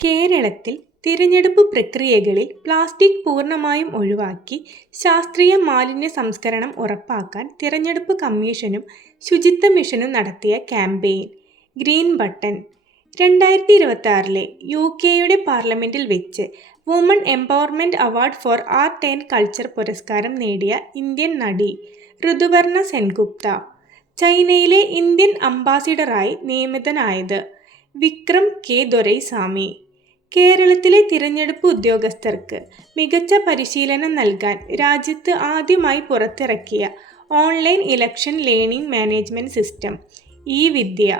കേരളത്തിൽ തിരഞ്ഞെടുപ്പ് പ്രക്രിയകളിൽ പ്ലാസ്റ്റിക് പൂർണ്ണമായും ഒഴിവാക്കി ശാസ്ത്രീയ മാലിന്യ സംസ്കരണം ഉറപ്പാക്കാൻ തിരഞ്ഞെടുപ്പ് കമ്മീഷനും ശുചിത്വ മിഷനും നടത്തിയ ക്യാമ്പയിൻ ഗ്രീൻ ബട്ടൺ 2026 UK പാർലമെന്റിൽ വെച്ച് women empowerment award for art and culture പുരസ്കാരം നേടിയ ഇന്ത്യൻ നടി ഋതുപർണ സെൻഗുപ്ത, ചൈനയിലെ ഇന്ത്യൻ അംബാസിഡറായി നിയമിതനായത് വിക്രം കെ ദൊരൈസ്വാമി. കേരളത്തിലെ തിരഞ്ഞെടുപ്പ് ഉദ്യോഗസ്ഥർക്ക് മികച്ച പരിശീലനം നൽകാൻ രാജ്യത്ത് ആദ്യമായി പുറത്തിറക്കിയ online election learning management system ഇ-വിദ്യ,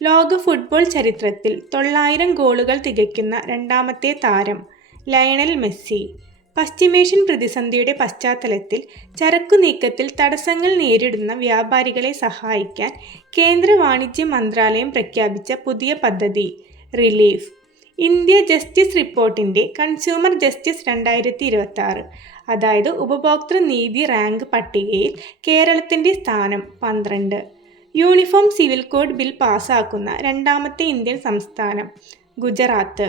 ലോക ഫുട്ബോൾ ചരിത്രത്തിൽ 900 ഗോളുകൾ തികയ്ക്കുന്ന രണ്ടാമത്തെ താരം ലയണൽ മെസ്സി. പശ്ചിമേഷ്യൻ പ്രതിസന്ധിയുടെ പശ്ചാത്തലത്തിൽ ചരക്കു നീക്കത്തിൽ തടസ്സങ്ങൾ നേരിടുന്ന വ്യാപാരികളെ സഹായിക്കാൻ കേന്ദ്ര വാണിജ്യ മന്ത്രാലയം പ്രഖ്യാപിച്ച പുതിയ പദ്ധതി റിലീഫ്. ഇന്ത്യ ജസ്റ്റിസ് റിപ്പോർട്ടിൻ്റെ കൺസ്യൂമർ ജസ്റ്റിസ് 2026, അതായത് ഉപഭോക്തൃ നീതി റാങ്ക് പട്ടികയിൽ കേരളത്തിൻ്റെ സ്ഥാനം 12. യൂണിഫോം സിവിൽ കോഡ് ബിൽ പാസാക്കുന്ന രണ്ടാമത്തെ ഇന്ത്യൻ സംസ്ഥാനം ഗുജറാത്ത്.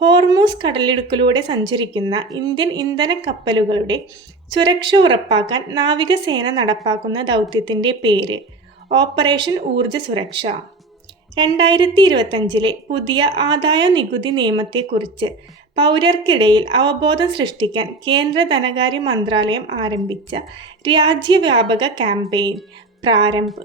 ഹോർമൂസ് കടലിടുക്കിലൂടെ സഞ്ചരിക്കുന്ന ഇന്ത്യൻ ഇന്ധന കപ്പലുകളുടെ സുരക്ഷ ഉറപ്പാക്കാൻ നാവികസേന നടപ്പാക്കുന്ന ദൗത്യത്തിൻ്റെ പേര് ഓപ്പറേഷൻ ഊർജ്ജ സുരക്ഷ. 2025 പുതിയ ആദായ നികുതി നിയമത്തെക്കുറിച്ച് പൗരർക്കിടയിൽ അവബോധം സൃഷ്ടിക്കാൻ കേന്ദ്ര ധനകാര്യ മന്ത്രാലയം ആരംഭിച്ച രാജ്യവ്യാപക ക്യാമ്പയിൻ പ്രാരംഭ്.